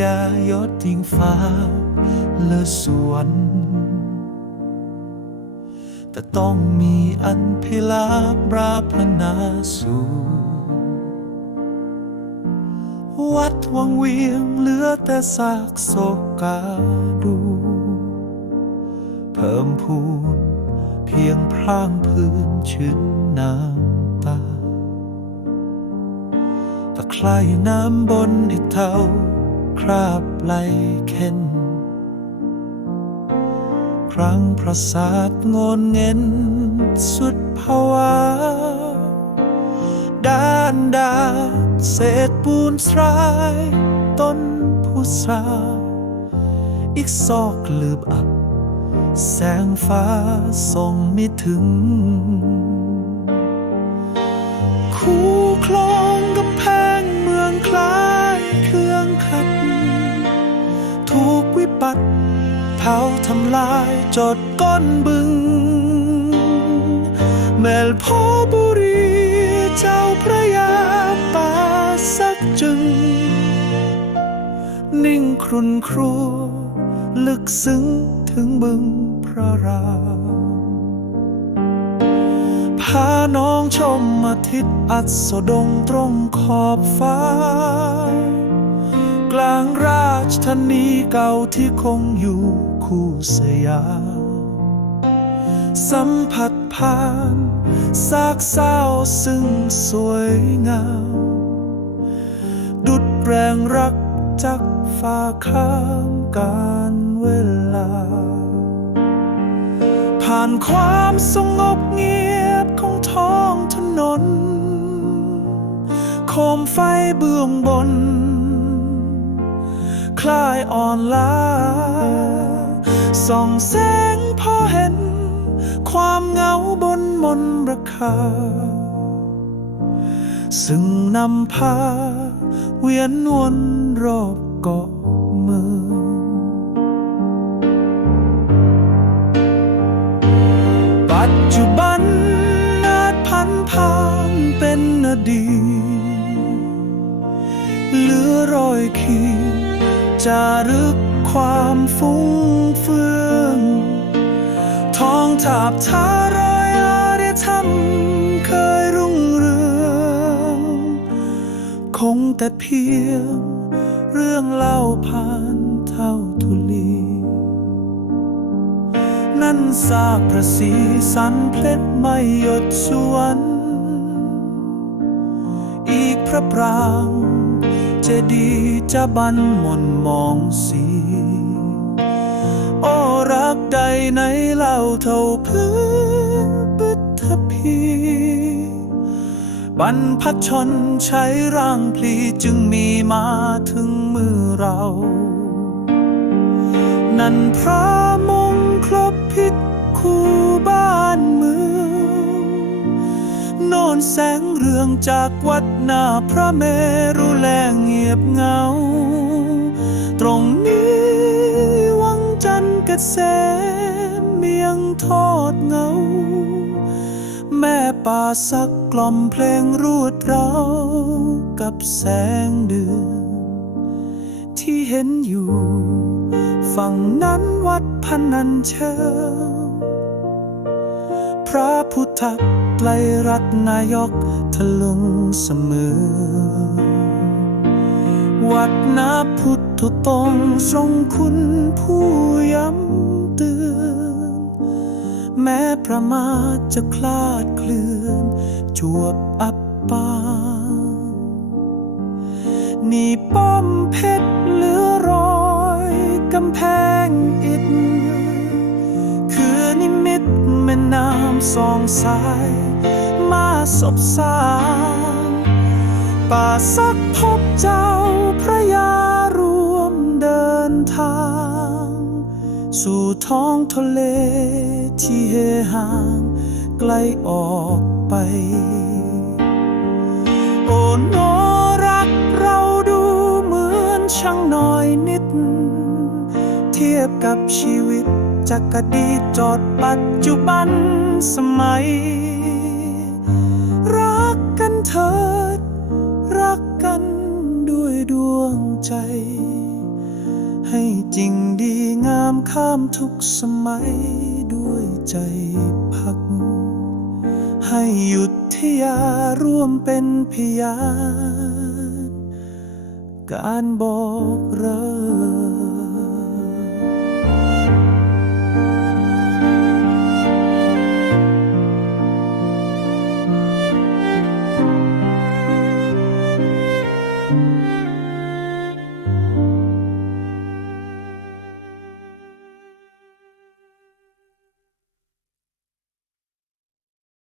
ยยอดยิ่งฟ้าและสวรรค์แต่ต้องมีอันพิลาบราพนาสูวัดวังเวียงเหลือแต่ซากโศกาดู เพิ่มพูนเพียงพร่างพื้นชื้นน้ำตาตะไคร่น้ำบนอีเทา คราบไหลเข็นครั้งประสาทงนเงินสุดภาวะด้านดาเศษปูนทรายต้นพุทราอีกซอกลืบอับ แสงฟ้าส่องไม่ถึง คูคลองกำแพงเมืองคลา ปัตน์เผาทำลายจดก้อนบึงแมลพอบุรีเจ้าพระยาป่าสักจึง นิ่งครุนครัว ลึกซึ้งถึงบึงพระรามพาน้องชมอาทิตย์อัสดงตรงขอบฟ้า กลางราชธานีเก่าที่คงอยู่คู่สยามสัมผัสผ่านซากเศร้าซึ่งสวยงาม ดุดแรงรักจากฟ้าข้ามการเวลา ผ่านความสงบเงียบของท้องถนน โคมไฟเบื้องบน คลายอ่อนล้าส่องแสงพอเห็น ความเหงาบนมนราคา ซึ่งนำพา เวียนวนรอบเกาะเมืองปัจจุบันอาจพันผ่านเป็นอดีต จารึกความฟุ้งเฟืองท้องถาบทารอยอารยธรรมเคยรุ่งเรืองคงแต่เพียง เรื่องเล่าผ่านเท่าทุลี นั่นซากพระศีสันเพชรไม่หยดสวรรค์อีกพระปราง เจดีจะบันมนมองสีโอ้รักใดในเล่าเท่าพื้นปุถพีบรรพชนใช้ร่างพลีจึงมีมาถึงมือเรา นั่นพระม โนนแสงเรืองจากวัดหน้าพระเมรุแลงเงียบเหงา ตรงนี้วังจันทร์เกษมเมียงทอดเงา แม่ป่าสักกล่อมเพลงรวดเรากับแสงเดือนที่เห็นอยู่ ฝั่งนั้นวัดพนันเชิงพระพุทธ ไตรรัตนายกทะลุงเสมอ วัดนาพุทธตรงทรงคุณผู้ย้ำเตือนแม้ประมาทจะคลาดเคลื่อน จวบอับปางนี่ป้อมเพชรเหลือรอยกำแพงอิฐ สองสาย มาสบสานป่าสักพบเจ้าพระยารวมเดินทาง สู่ท้องทะเลที่เฮห่างไกลออกไป โอ้โนรักเราดูเหมือนช่างน้อยนิด เทียบกับชีวิต จากอดีตจดปัจจุบันสมัย รักกันเถิด รักกันด้วยดวงใจ ให้จริงดีงามข้ามทุกสมัยด้วยใจพัก ให้หยุดที่ยาร่วมเป็นพยานการบอกเลิก